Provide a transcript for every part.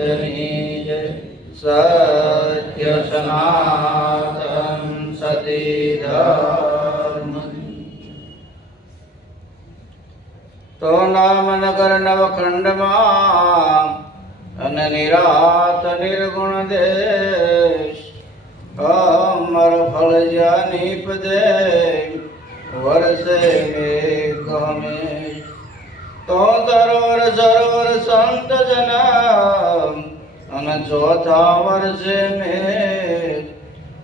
જય સત્ય સનાતન સતી ધર્મ તો નામ નગર નવખંડમાં અને નિરાત નિર્ગુણ દેશ અમર ફળ જાની પદે વર્ષે મેઘમેશ તો તરોર સરોર સંત જન ચોથા વર્ષે મેં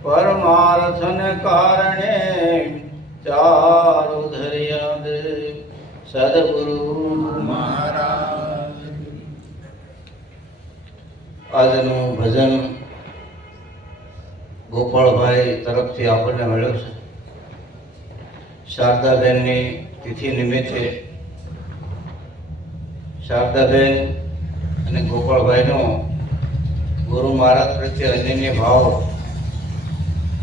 પરમાર્થને કારણે ચારુ ધર્યા દે સદગુરુ મહારાજ. આજનું ભજન ગોપાળભાઈ તરફથી આપણને મળ્યો છે. શારદાબેનની તિથિ નિમિત્તે શારદાબેન અને ગોપાળભાઈનો ગુરુ મહારાજ પ્રત્યે અનન્ય ભાવ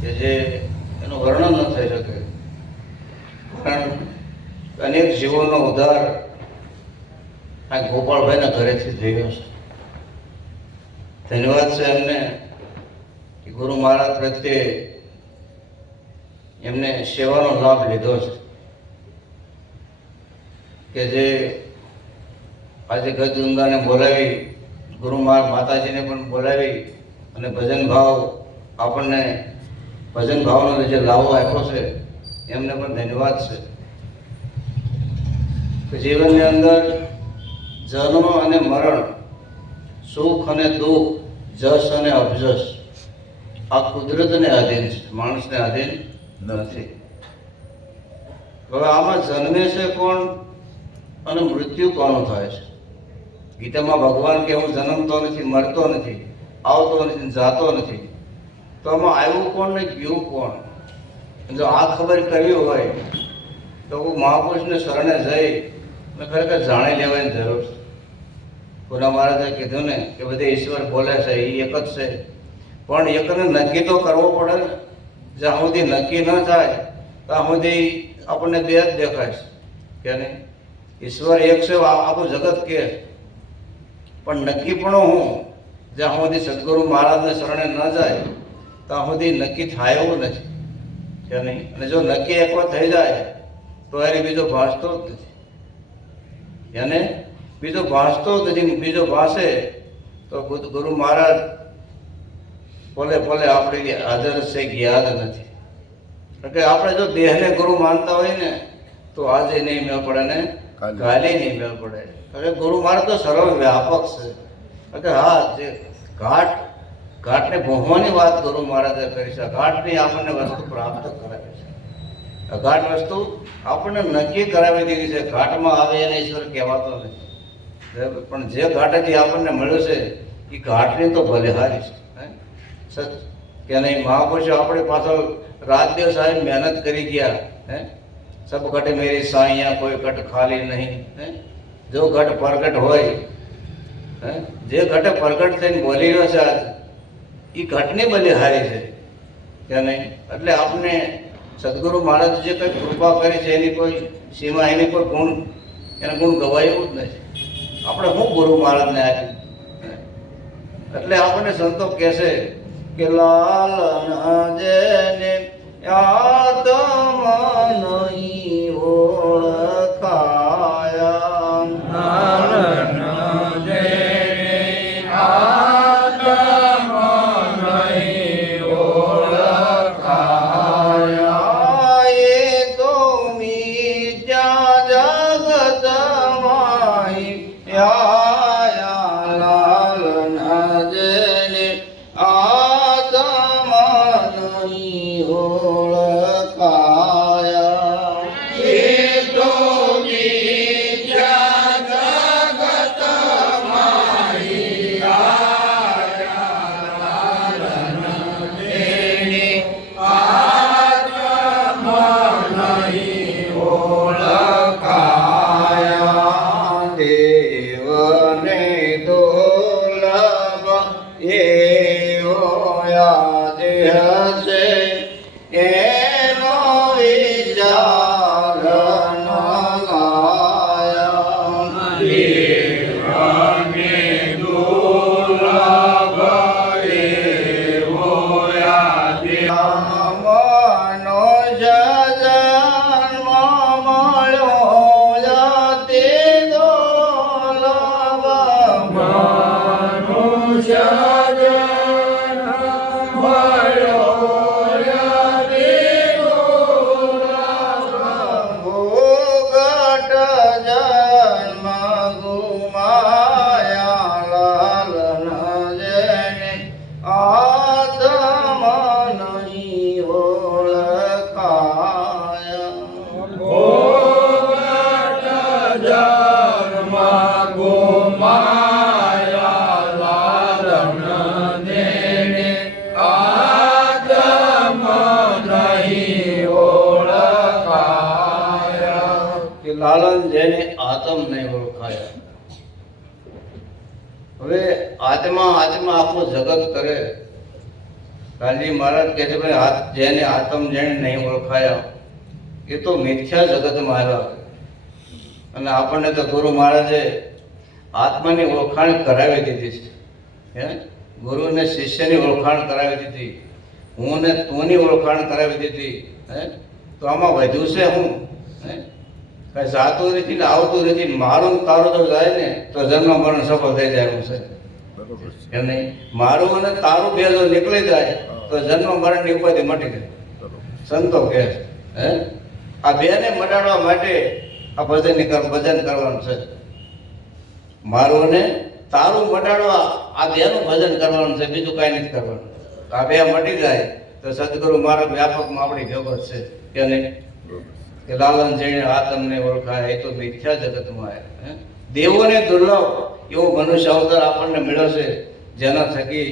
કે જે એનું વર્ણન ન થઈ શકે. પણ અનેક જીવોનો ઉદ્ધાર આ ગોપાળભાઈના ઘરેથી થયો છે. ધન્યવાદ છે એમને ગુરુ મહારાજ પ્રત્યે એમને સેવાનો લાભ લીધો છે. કે જે આજે ગજગંગાને બોલાવી ગુરુ માતાજીને પણ બોલાવી અને ભજન ભાવ આપણને ભજન ભાવનો જે લાવો આપ્યો છે, એમને પણ ધન્યવાદ છે. જીવનની અંદર જન્મ અને મરણ, સુખ અને દુઃખ, જશ અને અબજશ આ કુદરતને આધીન છે, માણસને આધીન નથી. હવે આમાં જન્મે છે કોણ અને મૃત્યુ કોનું થાય છે? ગીતામાં ભગવાન કે હું જન્મતો નથી, મરતો નથી, આવતો નથી, જાતો નથી. તો આમાં આવ્યું કોણ ને ગયું કોણ? જો આ ખબર કરવી હોય, તો હું મહાપુરુષને શરણે જઈ મેં ખરેખર જાણી લેવાની જરૂર છે. પુરા મહારાજે કીધું ને કે બધે ઈશ્વર બોલે છે, એ એક જ છે. પણ એકને નક્કી તો કરવો પડે ને. જ્યાં સુધી નક્કી ન થાય, ત્યાં સુધી આપણને બે જ દેખાય છે. કે નહીં? ઈશ્વર એક છે આખું જગત કે પણ નક્કી પણ હું, જ્યાં સુધી સદગુરુ મહારાજને શરણે ન જાય, ત્યાં સુધી નક્કી થાય એવું નથી. કે નહીં? અને જો નક્કી એકવાર થઈ જાય, તો એને બીજો ભાસતો જ નથી. એને બીજો ભાસતો જ નથી, બીજો ભાસે, તો ગુરુ મહારાજ પોલે પોલે આપણી હાજર છે યાદ નથી. એટલે આપણે જો દેહને ગુરુ માનતા હોય ને, તો આજે નહીં મેળ પડે કાલે નહીં મેળ પડે. કારણ ગુરુ મહારાજ તો સર્વ વ્યાપક છે. કારણ હા જે ઘાટ ઘાટને ભોગવાની વાત ગુરુ મહારાજે કરી છે. ઘાટની આપણને વસ્તુ પ્રાપ્ત કરાવી છે. અઘાટ વસ્તુ આપણને નક્કી કરાવી દીધી છે. ઘાટમાં આવે એને ઈશ્વર કહેવાતો નથી. બરાબર? પણ જે ઘાટેથી આપણને મળ્યું છે એ ઘાટની તો બલિહારી છે. હે? સચ કે નહીં મહાપુરુષો આપણે પાછળ રાત દિવસ આવી મહેનત કરી ગયા. હે? સબ ઘટ મેરી સાઈયા, કોઈ ઘટ ખાલી નહીં જો ઘટ પ્રગટ હોય જે ઘટે પ્રગટ થઈને બોલી રહ્યો છે એ ઘટની બલિહારી છે. કે નહીં એટલે આપણે સદગુરુ મહારાજ જે કંઈ કૃપા કરી છે, એની કોઈ સીમા, એની કોઈ ગુણ, એના ગુણ ગવાયું જ નથી. આપણે શું ગુરુ મહારાજને આપ્યું એટલે આપણને સંતો કહેશે કે લાલ જેને આત્મા નહીં ઓળખાયા. દોલભ એવો યાદ હશે. આત્મા આખું જગત કરે. કાલજી મહારાજ કહે છે, ભાઈ હાથ જેને આત્મ જેને નહીં ઓળખાયા, એ તો મિથ્યા જગતમાં આવ્યા અને આપણને તો ગુરુ મહારાજે આત્માની ઓળખાણ કરાવી દીધી છે. હે? ગુરુને શિષ્યની ઓળખાણ કરાવી દીધી. હું ને તુંની ઓળખાણ કરાવી દીધી. હે? તો આમાં વધ્યું છે હું? હે? કઈ જાતું નથી ને આવતું નથી મારું તારું તો જાય ને, તો જન્મ મરણ સફળ થઈ જાય એવું છે. એમ નહીં મારું અને તારું જો નીકળી જાય, તો જન્મ મરણની ઉપાધિ મટી જાય. સંતો છે, હે? આ બેને મટાડવા માટે આ ભજનની કર ભજન કરવાનું છે. મારું અને તારું મટાડવા આ બેનું ભજન કરવાનું છે, બીજું કાંઈ નથી કરવાનું. આ બે મટી જાય, તો સદગુરુ મારા વ્યાપકમાં આપણી ભેગો છે. કે નહીં? કે લાલન જઈને આ તમને ઓળખાય, એ તો મિથ્યા જગતમાં આવ્યા, હે? દેવોને દુર્લભ એવો મનુષ્ય અવતાર આપણને મળ્યો છે, જેના થકી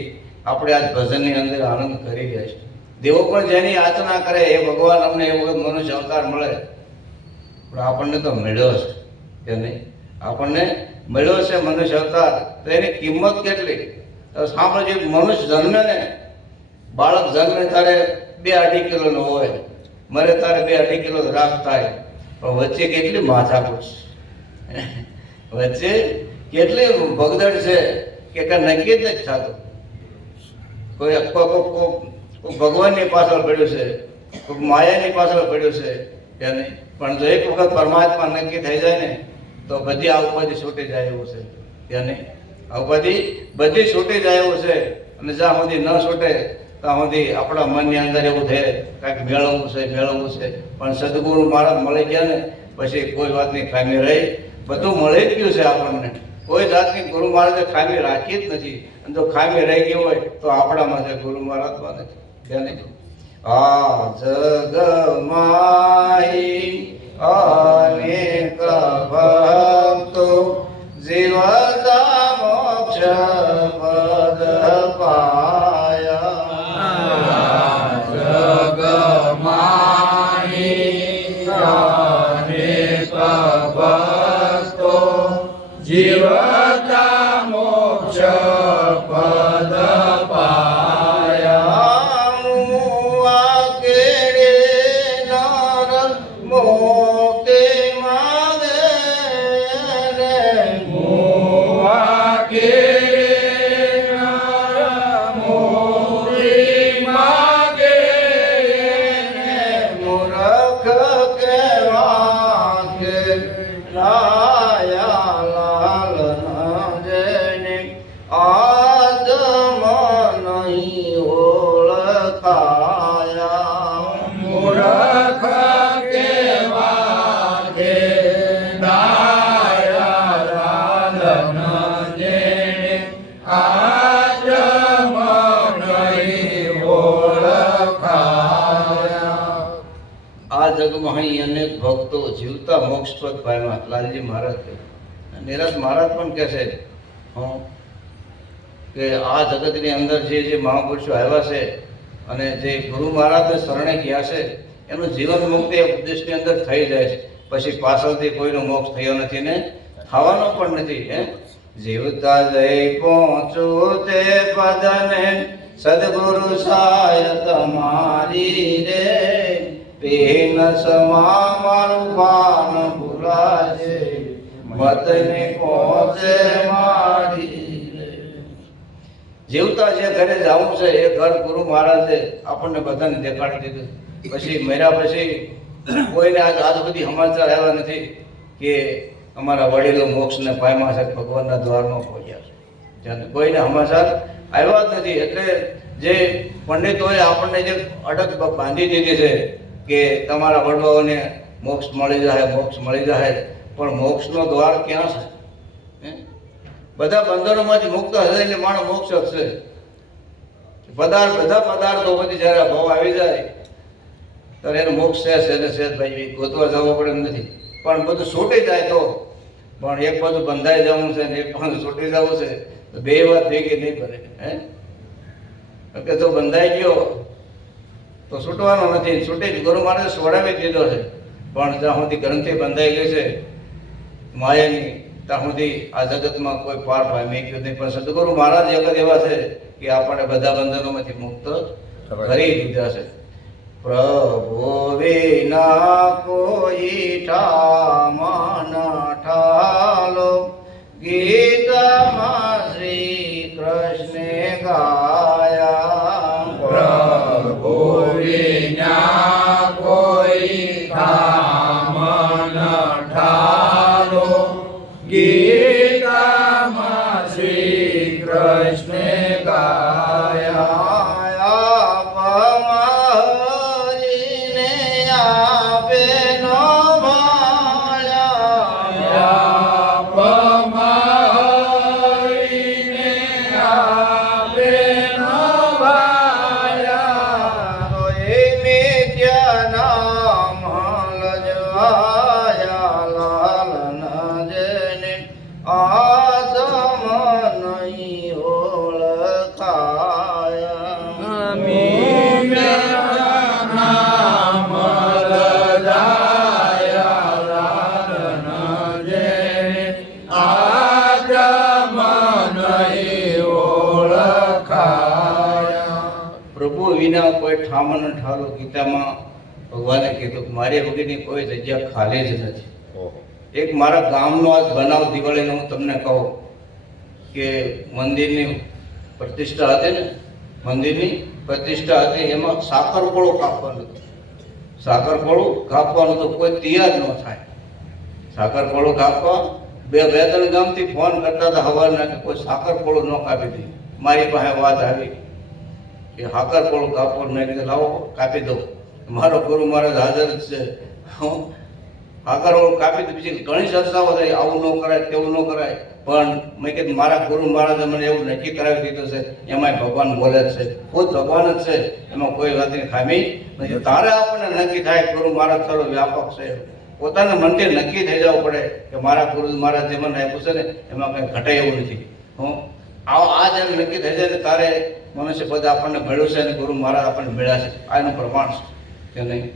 આપણે આજ ભજનની અંદર આનંદ કરી રહ્યા છીએ. દેવો પણ જેની યાચના કરે, એ ભગવાન અમને એ વખત મનુષ્ય અવતાર મળે. પણ આપણને તો મળ્યો છે કે નહીં? આપણને મળ્યો છે મનુષ્ય અવતાર. તો એની કિંમત કેટલી? તો સાંભળજો, એક મનુષ્ય જન્મે ને બાળક જન્મે તારે બે અઢી કિલોનો હોય, મરે તારે બે અઢી કિલો રાખ થાય. પણ વચ્ચે કેટલી માથા છે? વચ્ચે કેટલી ભગદડ છે કે કાંઈ નક્કી જ નથી થતું. કોઈ કોઈ ભગવાનની પાછળ પડ્યું છે કોઈક માયાની પાછળ પડ્યું છે, કે નહીં? પણ જો એક વખત પરમાત્મા નક્કી થઈ જાય ને, તો બધી આ ઉપાધિ છૂટી જાય એવું છે, કે નહીં? આ ઉપાધિ બધી છૂટી જાય એવું છે, અને જ્યાં સુધી ન છૂટે, ત્યાં સુધી આપણા મનની અંદર એવું થાય કાંઈક મેળવવું છે મેળવવું છે. પણ સદગુરુ મહારાજ મળી ગયા ને, પછી કોઈ વાતની ખામી રહી બધું મળી જ ગયું છે આપણને. કોઈ જાતની ગુરુ મહારાજે ખામી રાખી જ નથી. અને જો ખામી રહી ગઈ હોય તો આપણામાં છે ગુરુ મહારાજમાં નથી. નહીં આ જગ અનેક મોક્ષપદ લાલજી મહારાજ નિરાજ મહારાજ પણ કહે છે, હું કે આ જગતની અંદર જે જે મહાપુરુષો આવ્યા છે અને જે ગુરુ મહારાજને શરણે ગયા છે, એનું જીવન મુક્તિ એ ઉપદેશની અંદર થઈ જાય છે. પછી પાછળથી કોઈનો મોક્ષ થયો નથી ને થવાનો પણ નથી, હે? જીવતા જઈ પહોંચું તે પદને, સદગુરુ સાય તમારી રે. પીન સમા મારું પાન ભૂલાજે મતને પહોંચે મારી જીવતા જે ઘરે જવું છે, એ ઘર ગુરુ મહારાજે આપણને બધાને દેખાડી દીધું. પછી મર્યા પછી કોઈને આજ આજ બધી સમાચાર આવ્યા નથી કે અમારા વડીલો મોક્ષને પામ્યા છે, ભગવાનના દ્વારમાં પહોંચ્યા છે. જેને કોઈને સમાચાર આવ્યા જ નથી. એટલે જે પંડિતોએ આપણને જે અડગ બાંધી દીધી છે કે તમારા વડવાઓને મોક્ષ મળી જાય મોક્ષ મળી જાય પણ મોક્ષનો દ્વાર ક્યાં છે? બધા બંધનોમાંથી મુક્ત હશે એટલે માણસ મોક્ષ છે. પદાર્થ બધા પદાર્થો પછી જ્યારે ભાવ આવી જાય, ત્યારે એનો મોક્ષ છે છે ને છે ભાઈ. ગોતવા જવો પડે નથી. પણ બધું છૂટી જાય તો. પણ એક બાજુ બંધાઈ જવું છે ને એક બાજુ છૂટી જવું છે, તો બે વાત ભેગી નહીં કરે હે? કે તો બંધાઈ ગયો તો છૂટવાનો નથી. છૂટી જ ગુરુ મહારાજ છોડાવી દીધો છે. પણ જ્યાં સુધી ગ્રંથિ બંધાઈ ગઈ છે માયાની ત્યાં સુધી આ જગતમાં કોઈ પાર પામી ગયું નહીં. પણ સદગુરુ મહારાજ એક જ એવા છે કે આપણે બધા બંધનોમાંથી મુક્ત કરી દીધા છે. પ્રભુ વિના કોઈ ઠામન ઠાલો. ગીતામાં શ્રી કૃષ્ણ ગાયા વિના કોઈ ઠામણ ઠારો ગીતામાં ભગવાને કીધું કે મારી વગરની કોઈ જગ્યા ખાલી જ નથી. એક મારા ગામનો આજ બનાવ દિવાળીનો હું તમને કહું કે મંદિરની પ્રતિષ્ઠા હતી ને મંદિરની પ્રતિષ્ઠા હતી એમાં સાકરપોળો કાપવાનું હતું. સાકરપોળું કાપવાનું તો કોઈ તૈયાર ન થાય. સાકરપોળું કાપવા બે બે ત્રણ ગામથી ફોન કરતા હતા હવારના કે કોઈ સાકરપોળું ન કાપી દે. મારી પાસે વાત આવી. કે સાકરપોળું કાપો મેં કીધું લાવો, કાપી દો મારો ગુરુ મહારાજ હાજર જ છે. હું આગળ હું કાપી તો બીજી ઘણી સંસ્થાઓ થઈ, આવું ન કરાય, તેવું ન કરાય. પણ મેં કીધું, મારા ગુરુ મહારાજે મને એવું નક્કી કરાવી દીધું છે, એમાંય ભગવાન બોલે છે. ખુદ ભગવાન જ છે, એમાં કોઈ વાતની ખામી નથી. તારે આપણને નક્કી થાય, ગુરુ મહારાજ થોડો વ્યાપક છે. પોતાના મનથી નક્કી થઈ જવું પડે કે મારા ગુરુ મહારાજ જે મને આપ્યું છે ને, એમાં કંઈ ઘટે એવું નથી. હું આ જ્યારે નક્કી થઈ જાય તારે મનુષ્ય પદ આપણને મળ્યું છે અને ગુરુ મહારાજ આપણને મળ્યા છે. આ એનું પ્રમાણ છે કે નહીં?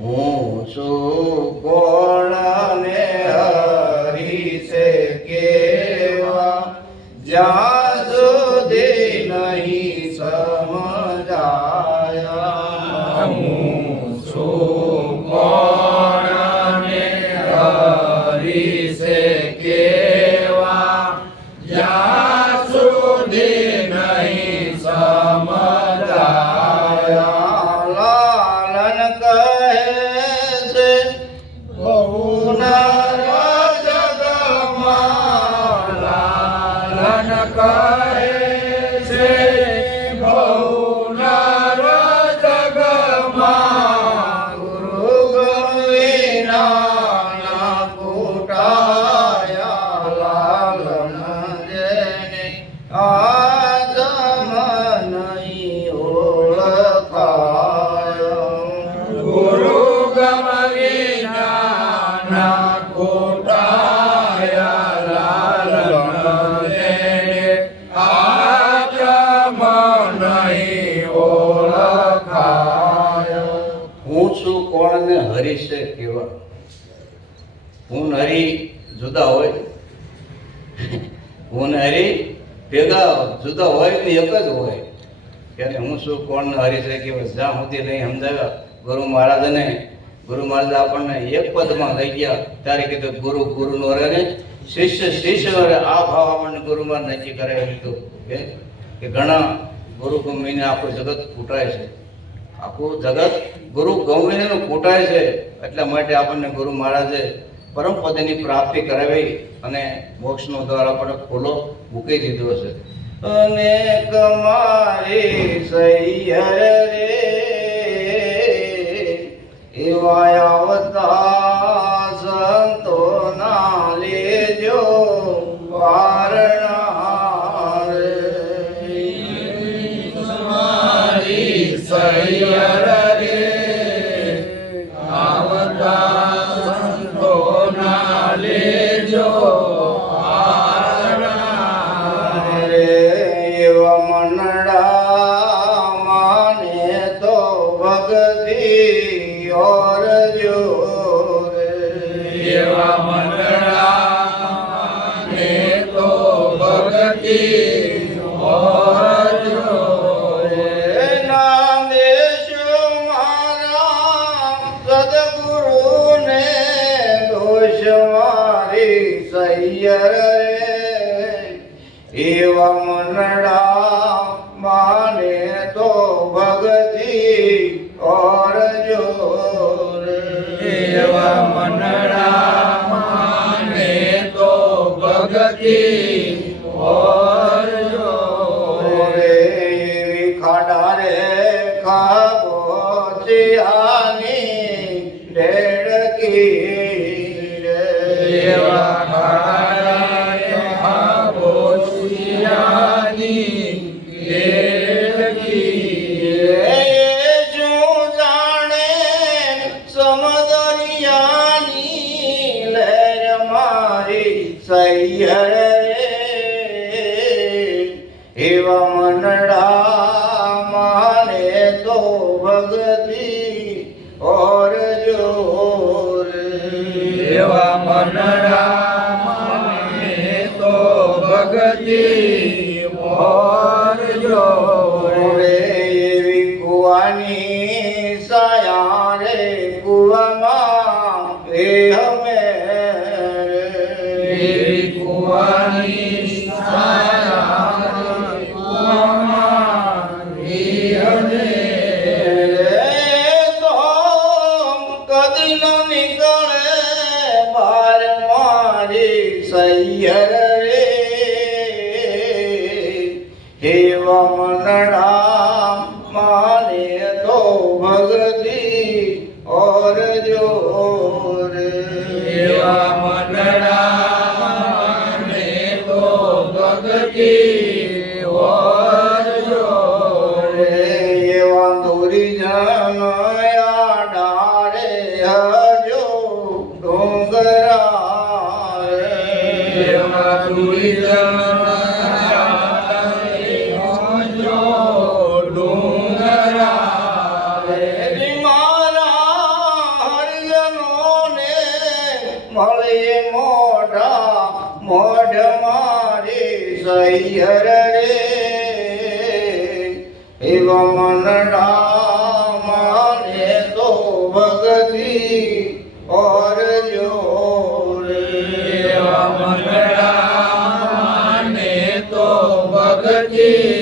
હું છું કોણ ને હરી છે કેવા? જ્યાં સુધી નહીં સમજાયા. હું છું કોણ છે કેવા હું હરી જુદા હોય. હું હરી ભેગા જુદા હોય ને એક જ હોય. ત્યારે હું શું કોણ હરી છે કે જ્યાં સુધી નહીં સમજાવ્યા, ગુરુ મહારાજને, ગુરુ મહારાજ આપણને એક પદમાં લઈ ગયા, ત્યારે કીધું, ગુરુ ગુરુ નો રહે શિષ્ય શિષ્ય નો આ ભાવ આપણને ગુરુ મહારાજ નક્કી કરાવી કે કે ઘણા ગુરુ ગમીને આખું જગત ફૂટાય છે. આખું જગત ગુરુ ગૌવિંદનું કોટાય છે એટલા માટે આપણને ગુરુ મહારાજે પરમ પદની પ્રાપ્તિ કરાવી અને મોક્ષનો દ્વાર આપણે ખોલો મૂકી દીધો છે. અને કમારી સૈયર રે એવા અવતાર એવા મનડા માને તો ભગતી ઓર જોર. એવા મનડા செய்யற ભલે મોઢા, મોઢ મારી સૈયર રે. એવા મનડા માને તો ભગતી ઓર જો રે. એવા મનડા માને તો ભગતી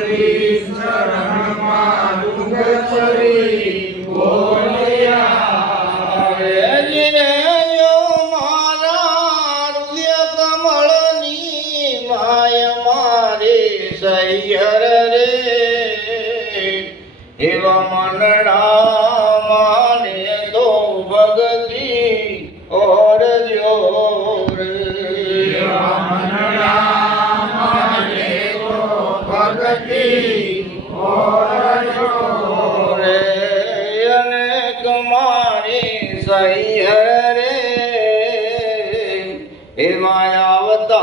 ભાવ ಯಾವತ್ತಾ